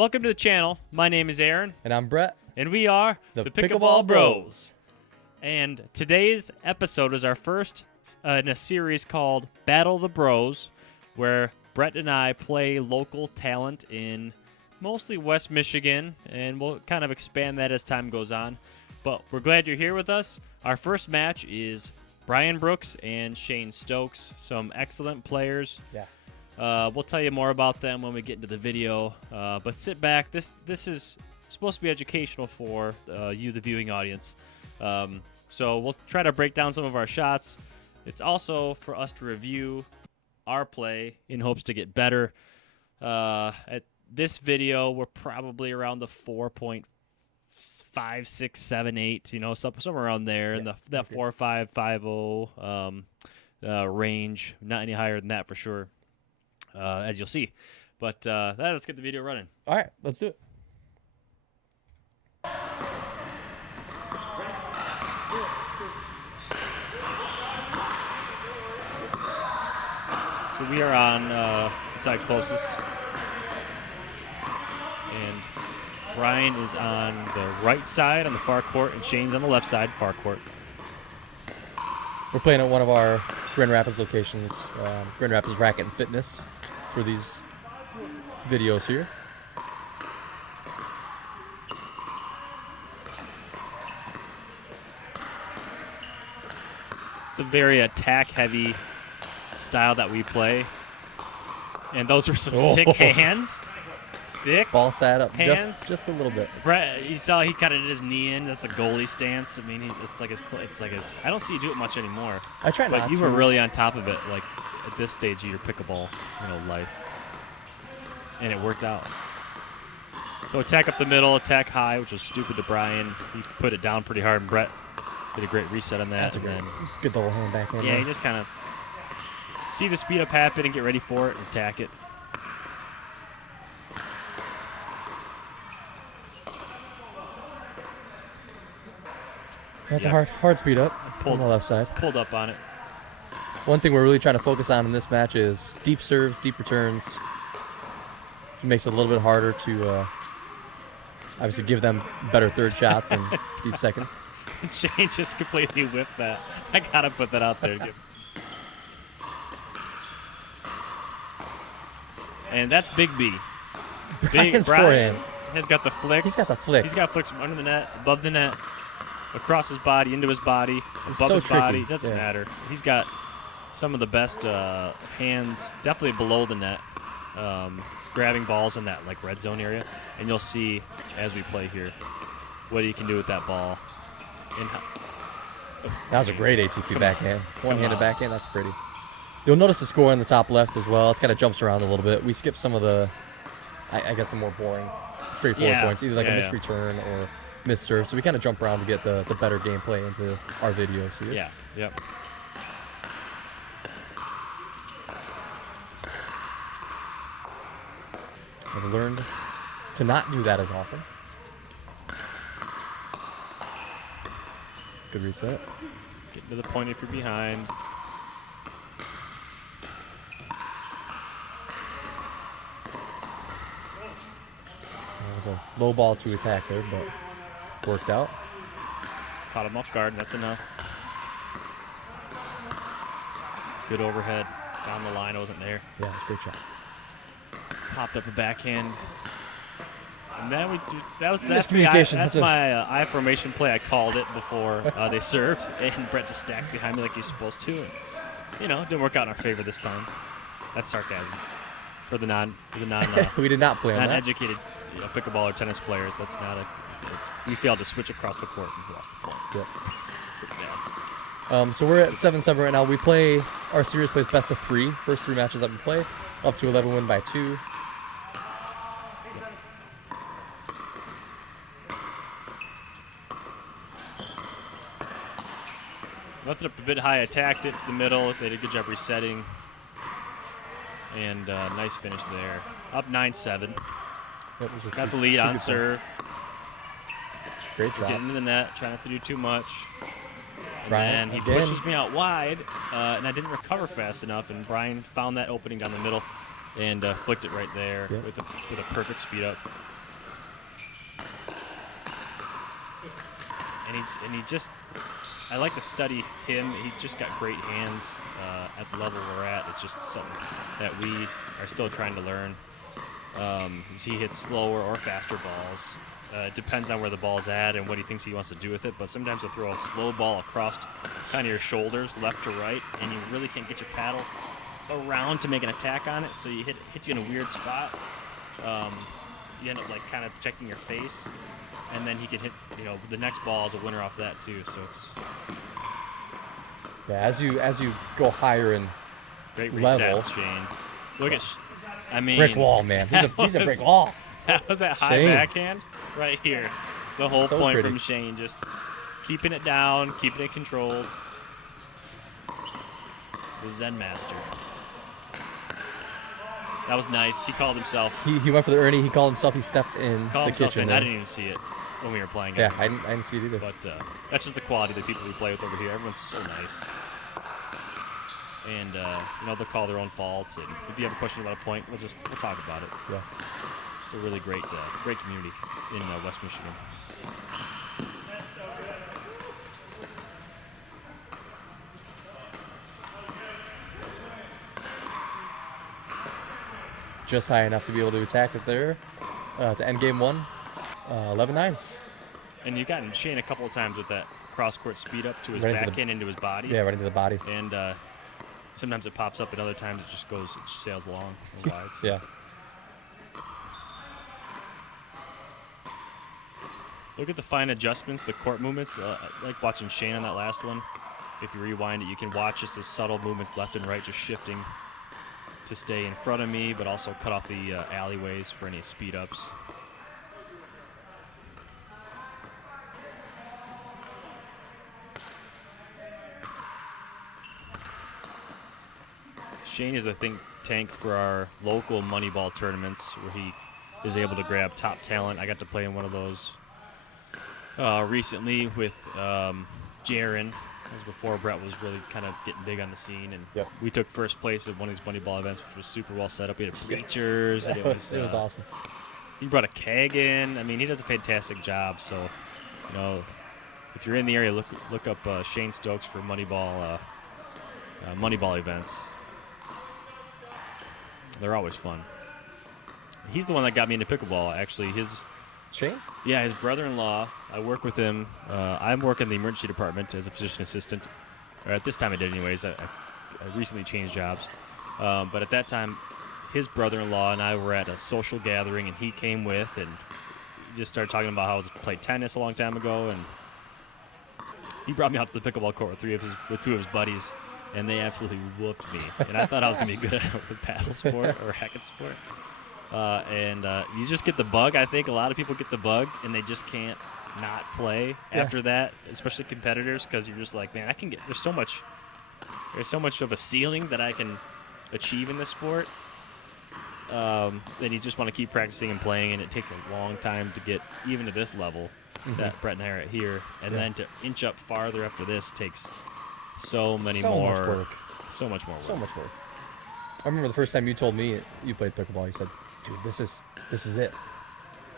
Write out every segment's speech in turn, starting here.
Welcome to the channel. My name is Aaron. And I'm Brett. And we are the Pickleball Bros. And today's episode is our first in a series called Battle the Bros, where Brett and I play local talent in mostly West Michigan, and we'll kind of expand that as time goes on. But we're glad you're here with us. Our first match is Brian Brooks and Shane Stokes, some excellent players. Yeah. We'll tell you more about them when we get into the video, but sit back. This is supposed to be educational for you, the viewing audience. So we'll try to break down some of our shots. It's also for us to review our play in hopes to get better. At this video, we're probably around the 4.5, 6, 7, 8, somewhere around there, in that 4, 5, 5, 0 range. Not any higher than that for sure. As you'll see. But let's get the video running. All right, let's do it. So we are on the side closest. And Brian is on the right side on the far court, and Shane's on the left side, far court. We're playing at one of our Grand Rapids locations, Grand Rapids Racket and Fitness, for these videos here. It's a very attack-heavy style that we play. And those are some sick hands. Sick. Ball sat up hands. just a little bit. Brett, you saw he kind of did his knee in. That's the goalie stance. I mean, it's like his. I don't see you do it much anymore. I try not to. But you were really on top of it, like at this stage of your pickleball, life, and it worked out. So attack up the middle, attack high, which was stupid to Brian. He put it down pretty hard, and Brett did a great reset on that. That's a good double hand backhand. Yeah, you just kind of see the speed up happen and get ready for it and attack it. That's a hard speed up on the left side. Pulled up on it. One thing we're really trying to focus on in this match is deep serves, deep returns. It makes it a little bit harder to obviously give them better third shots and deep seconds. Shane just completely whipped that. I gotta put that out there. And that's Big B. Brian has got the flicks. He's got the flick. He's got flicks from under the net, above the net, across his body, into his body, above his tricky. body. It doesn't matter. He's got some of the best hands, definitely below the net, grabbing balls in that red zone area. And you'll see as we play here what he can do with that ball. That was a great ATP backhand. One-handed backhand, that's pretty. You'll notice the score in the top left as well. It's kind of jumps around a little bit. We skipped some of the, I guess, the more boring, straightforward points, either a missed return or missed serve. So we kind of jump around to get the better gameplay into our videos here. Yeah, yep. I've learned to not do that as often. Good reset. Getting to the point if you're behind. It was a low ball to attack there, but worked out. Caught him off guard, and that's enough. Good overhead. Down the line, I wasn't there. Yeah, it was a great shot. Popped up a backhand. And then that's miscommunication. That's my I formation play. I called it before they served, and Brett just stacked behind me like he's supposed to. And, it didn't work out in our favor this time. That's sarcasm for the non we did not play on that. non-educated pickleball or tennis players. That's not we failed to switch across the court and lost the point. Yep. Pretty bad. So we're at 7-7 right now. We play, our series plays best of 3. First 3 matches that we play, up to 11 win by 2. Left it up a bit high, attacked it to the middle. They did a good job resetting. And nice finish there. Up 9-7. Got the lead on serve. Great drop. Getting to the net, trying not to do too much. And Brian, then he pushes me out wide, and I didn't recover fast enough, and Brian found that opening down the middle and flicked it right there with a perfect speed up. and he just, I like to study him. He just got great hands at the level we're at. It's just something that we are still trying to learn. He hits slower or faster balls. It depends on where the ball's at and what he thinks he wants to do with it, but sometimes he'll throw a slow ball across kind of your shoulders, left to right, and you really can't get your paddle around to make an attack on it, so you hits you in a weird spot. You end up like kind of protecting your face, and then he can hit, the next ball is a winner off that too, so it's... Yeah, as you go higher in Great level. resets, Shane. Look at, brick wall, man. He's a brick wall. That was that high Shane. backhand right here. The whole So point pretty. from Shane, just keeping it down, keeping it controlled. The Zen master. That was nice. He called himself. He went for the Ernie. He called himself. He stepped in Called the himself kitchen in. there. I didn't even see it when we were playing. Yeah, I didn't see it either. But that's just the quality of the people we play with over here. Everyone's so nice. And they'll call their own faults. And if you have a question about a point, we'll talk about it. Yeah. It's a really great community in West Michigan. Just high enough to be able to attack it there. To end game 1, 11-9. And you've gotten Shane a couple of times with that cross-court speed up to his Right into backhand into his body. Yeah, right into the body. And sometimes it pops up, and other times it just sails long and wide. So. Yeah. Look at the fine adjustments, the court movements. I like watching Shane on that last one. If you rewind it, you can watch just the subtle movements left and right, just shifting to stay in front of me, but also cut off the alleyways for any speed ups. Shane is the think tank for our local Moneyball tournaments, where he is able to grab top talent. I got to play in one of those recently with Jaron. That was before Brett was really kind of getting big on the scene, and Yep. we took first place at one of these Moneyball events, which was super well set up. We had bleachers, and It was awesome. He brought a keg in. I mean, he does a fantastic job. So, if you're in the area, look up Shane Stokes for Moneyball events. They're always fun. He's the one that got me into pickleball. Actually, Shane? yeah, his brother-in-law. I work with him. I'm working in the emergency department as a physician assistant. Or at this time I did anyways. I recently changed jobs. But at that time, his brother-in-law and I were at a social gathering, and he came with, and he just started talking about how he played tennis a long time ago, and he brought me out to the pickleball court with two of his buddies, and they absolutely whooped me. And I thought I was going to be good at paddle sport or racket sport. And you just get the bug. I think a lot of people get the bug, and they just can't not play after that, especially competitors, because you're just like, man, I can get. There's so much of a ceiling that I can achieve in this sport. Then you just want to keep practicing and playing, and it takes a long time to get even to this level that Brett and I are at here, and then to inch up farther after this takes so much more work. So much work. I remember the first time you told me you played pickleball. You said, "Dude, this is it.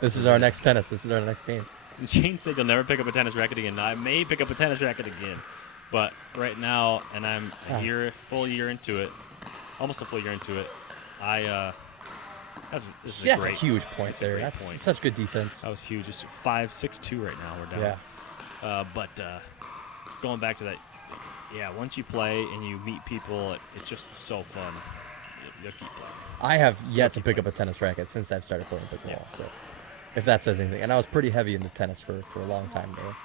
This is our next tennis. This is our next game." Shane said you'll never pick up a tennis racket again. Now, I may pick up a tennis racket again, but right now, and I'm a full year into it, almost a full year into it, this is That's a huge point there. Great That's point. such good defense. That was huge. Just 5-6-2 right now. We're down. Yeah. But going back to that, once you play and you meet people, it's just so fun. You'll keep playing. I have yet to pick up a tennis racket since I've started playing pickleball. Yeah. So, if that says anything, and I was pretty heavy into tennis for a long time there.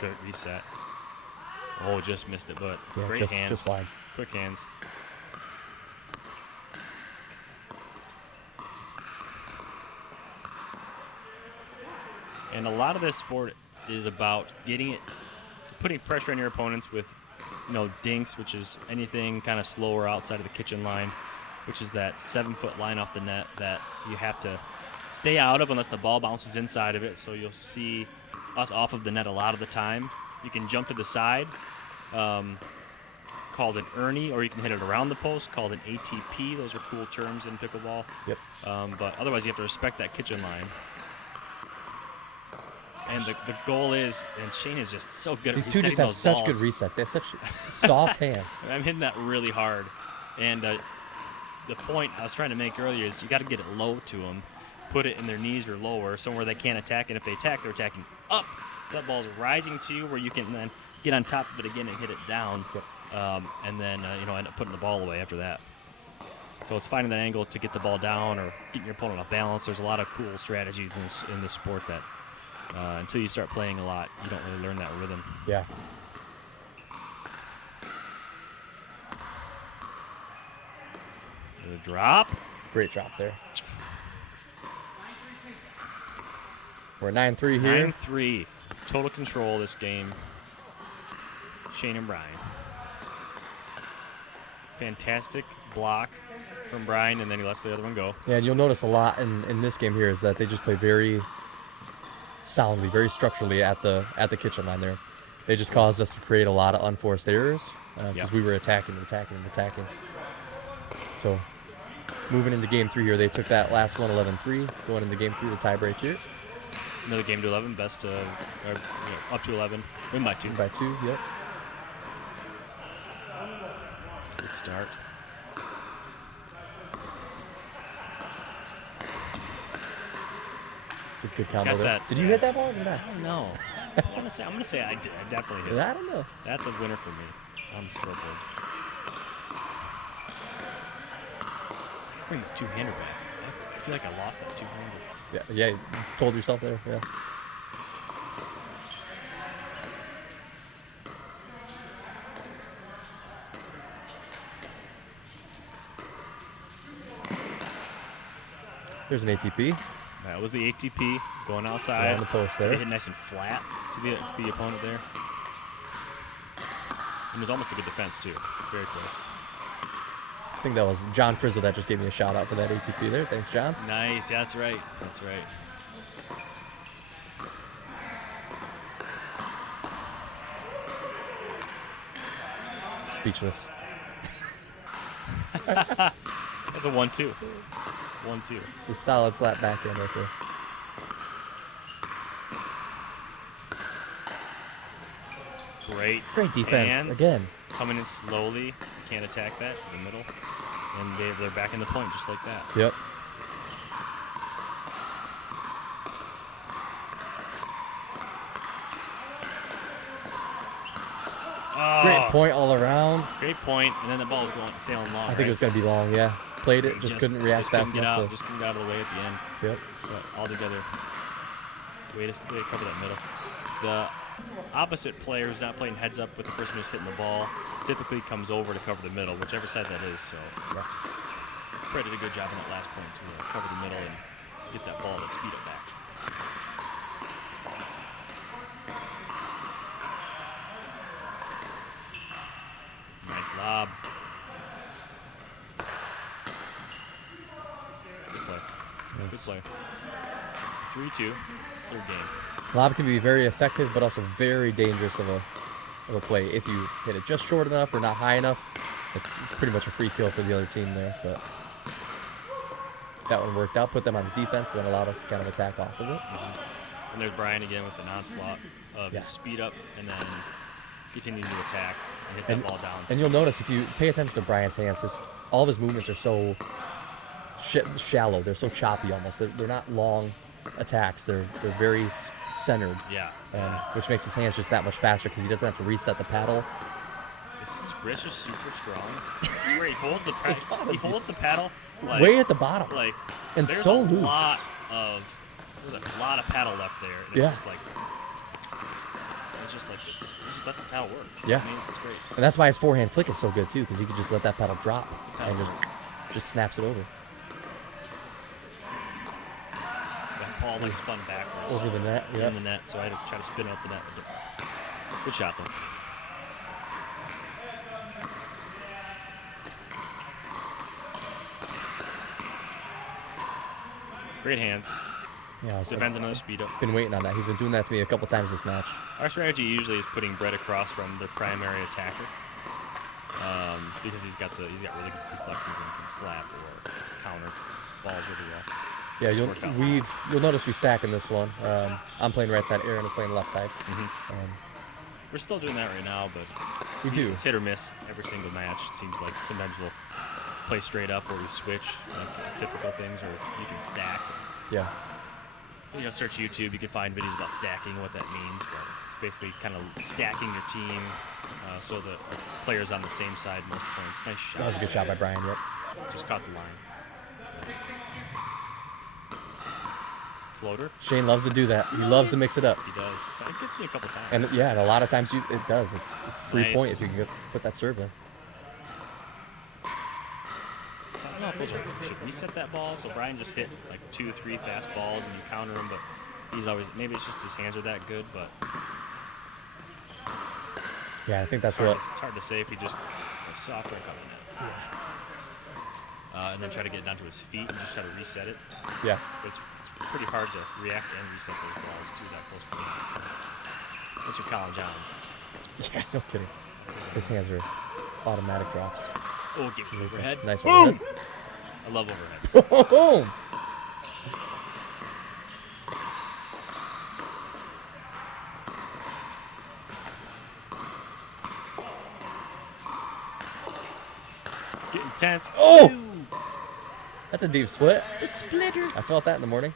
Good reset. Oh, just missed it, but Yeah, great hands. just wide. Quick hands. And a lot of this sport is about putting pressure on your opponents with, dinks, which is anything kind of slower outside of the kitchen line, which is that 7-foot line off the net that you have to stay out of unless the ball bounces inside of it. So you'll see us off of the net a lot of the time. You can jump to the side, called an Ernie, or you can hit it around the post, called an ATP. Those are cool terms in pickleball. Yep. But otherwise, you have to respect that kitchen line. And the goal is, and Shane is just so good at These two resetting just have those such balls. good resets. They have such soft hands. I'm hitting that really hard. And the point I was trying to make earlier is you got to get it low to them, put it in their knees or lower, somewhere they can't attack. And if they attack, they're attacking up. So that ball's rising to you where you can then get on top of it again and hit it down. Yep. And then, end up putting the ball away after that. So it's finding that angle to get the ball down or getting your opponent off balance. There's a lot of cool strategies in this sport that until you start playing a lot, you don't really learn that rhythm. Yeah. The drop. Great drop there. We're 9-3 here. 9-3. Total control of this game. Shane and Brian. Fantastic block from Brian, and then he lets the other one go. Yeah, and you'll notice a lot in this game here is that they just play very soundly, very structurally at the kitchen line there. They just caused us to create a lot of unforced errors because we were attacking. So moving into game 3 here, they took that last one 11-3. Going into game 3, the tie break here. Another game to 11, best of, up to 11, win by 2. Win by 2, yep. Good start. It's a good combo there. That, Did you hit that ball or not? I don't know. I'm gonna say I did. I definitely hit it. I don't know. That's a winner for me on the scoreboard. Bring the two-hander back. I feel like I lost that two-hander. Yeah, you told yourself there, yeah. There's an ATP. That was the ATP going outside. Right on the post there. They hit nice and flat to the opponent there. It was almost a good defense too. Very close. I think that was John Frizzle that just gave me a shout out for that ATP there. Thanks, John. Nice. Yeah, that's right. That's right. Speechless. That's a 1-2. 1-2. It's a solid slap backhand right there. Great defense Hands again. coming in slowly. Can't attack that to the middle. And they're back in the point just like that. Yep. Oh, Great point all around. Great point, and then the ball was sailing long. I think it was going to be long, yeah. Played it, just couldn't react fast enough. Just couldn't get out of the way at the end. Yep. But all together. Way to cover that middle. The opposite player who's not playing heads up with the person who's hitting the ball typically comes over to cover the middle, whichever side that is. So Yeah. Fred did a good job on that last point to cover the middle and get that ball to speed it back. Nice lob. Good play. Good Nice. play. 3-2, third game. Lob can be very effective, but also very dangerous of a play. If you hit it just short enough or not high enough, it's pretty much a free kill for the other team there. But that one worked out, put them on the defense, and then allowed us to kind of attack off of it. And there's Brian again with an onslaught of his speed up and then continuing to attack and hit that ball down. And you'll notice if you pay attention to Brian's hands, all of his movements are so shallow. They're so choppy almost. They're not long attacks. They're very centered. Yeah. Which makes his hands just that much faster because he doesn't have to reset the paddle. His wrist is super strong. Where he holds the paddle like, way at the bottom. Like, and there's so a loose. There's a lot of paddle left there. And Yeah. It's just like this. Just let the paddle work. Yeah. It's amazing. It's great. And that's why his forehand flick is so good too, because he can just let that paddle drop and just snaps it over. That ball like spun backwards. Over the net, yeah. In the net, so I had to try to spin it up the net. Good shot though. Great hands. Yeah, Defends another speed up. been waiting on that. He's been doing that to me a couple times this match. Our strategy usually is putting Brett across from the primary attacker. because he's got really good reflexes and can slap or counter balls really well. Yeah, you'll notice we stack in this one. I'm playing right side. Aaron is playing left side. We're still doing that right now, but We do. It's hit or miss every single match. It seems like sometimes we'll play straight up or we switch, like typical things, or you can stack. Yeah. Search YouTube. You can find videos about stacking, what that means. But it's basically kind of stacking your team so the player's on the same side most points. Nice shot. That was a good shot by Brian. Yep. Just caught the line. Floater. Shane loves to do that. He loves to mix it up. He does. So it gets me a couple times. And and a lot of times it does. It's free Nice. point if you can put that serve in. So I don't know if those should reset that ball. So Brian just hit like 2-3 fast balls and you counter him, but he's always, maybe it's just his hands are that good, but Yeah, I think that's it's hard to say if he just goes soft break on the net. And then try to get it down to his feet and just try to reset it. Yeah. But it's pretty hard to react and reset those balls too that close to the net. Those are Colin Johns. Yeah, no kidding. His hands are automatic drops. Oh, give me overhead. Nice Boom! overhead. I love overhead. Boom! It's getting tense. Oh! Ooh, That's a deep split. the splitter. I felt that in the morning.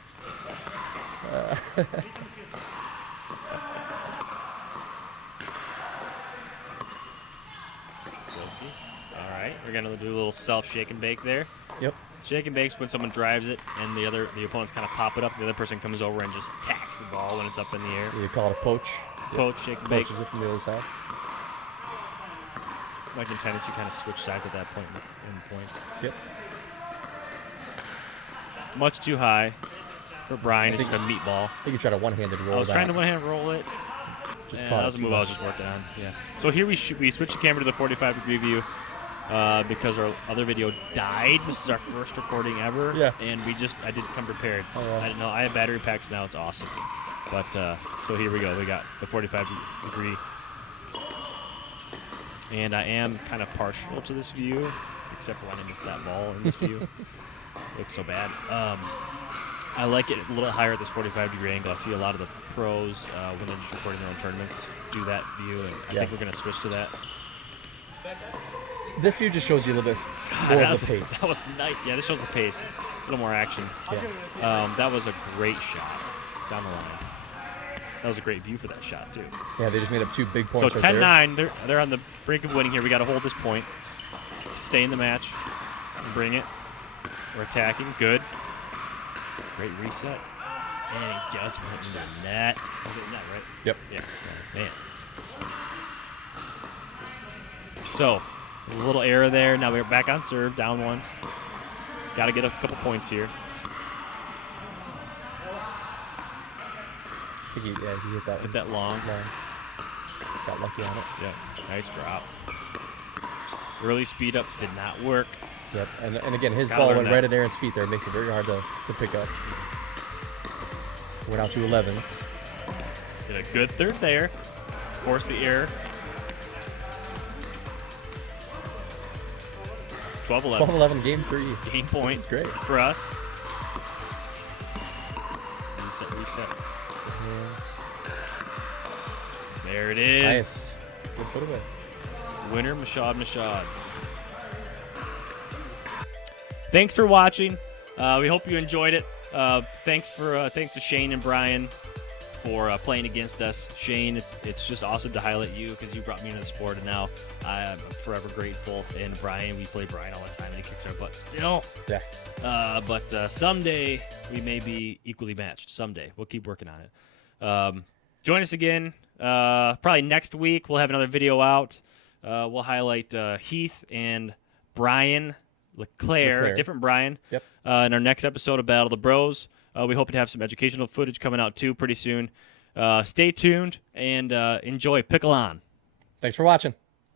All right, we're gonna do a little self shake and bake there. Yep. Shake and bakes when someone drives it and the opponents kind of pop it up. The other person comes over and just packs the ball when it's up in the air. You call it a poach. Poach, shake and bake. Poaches it from the other side. Like in tennis, you kind of switch sides at that point in the point. Yep. Much too high for Brian. It's just a meatball. You can try to one-handed roll I was that. trying to one-hand roll it. Just and caught that it was a too move I was much. just working on. Yeah. So here we switch the camera to the 45-degree view because our other video died. This is our first recording ever. Yeah. And I didn't come prepared. Oh, yeah. I didn't know. I have battery packs now. It's awesome. But so here we go. We got the 45-degree. And I am kind of partial to this view, except for when I missed that ball in this view. It looks so bad. I like it a little higher at this 45-degree angle. I see a lot of the pros when they're just recording their own tournaments do that view, and I think we're going to switch to that. This view just shows you a little bit God, more that of the pace. That was nice. Yeah, this shows the pace. A little more action. Yeah. That was a great shot down the line. That was a great view for that shot, too. Yeah, they just made up 2 big points So right 10-9, they're on the brink of winning here. We got to hold this point, stay in the match, and bring it. We're attacking. Good. Great reset. And he just went into the net. Was it net, right? Yep. Yeah. Oh, man. So, a little error there. Now we're back on serve, down 1. Got to get a couple points here. I think he hit that Hit one. that long. Got lucky on it. Yeah. Nice drop. Early speed up did not work. Yep. And again, his Gotta ball learn went that. right at Aaron's feet there. It makes it very hard to pick up. We're down to 11s. Did a good third there. Forced the error. 12-11. 12-11, game 3. Game point. This is great. For us. Reset. There it is. Nice. Good put away. Winner, Michaud. Thanks for watching. We hope you enjoyed it. Thanks to Shane and Brian for playing against us. Shane, it's just awesome to highlight you because you brought me into the sport, and now I'm forever grateful. And Brian, we play Brian all the time, and he kicks our butt still. Yeah. But someday we may be equally matched. Someday. We'll keep working on it. Join us again. Probably next week we'll have another video out. We'll highlight Heath and Brian Leclerc, different Brian, Yep. in our next episode of Battle of the Bros. We hope to have some educational footage coming out too pretty soon. Stay tuned and enjoy. Pickle on. Thanks for watching.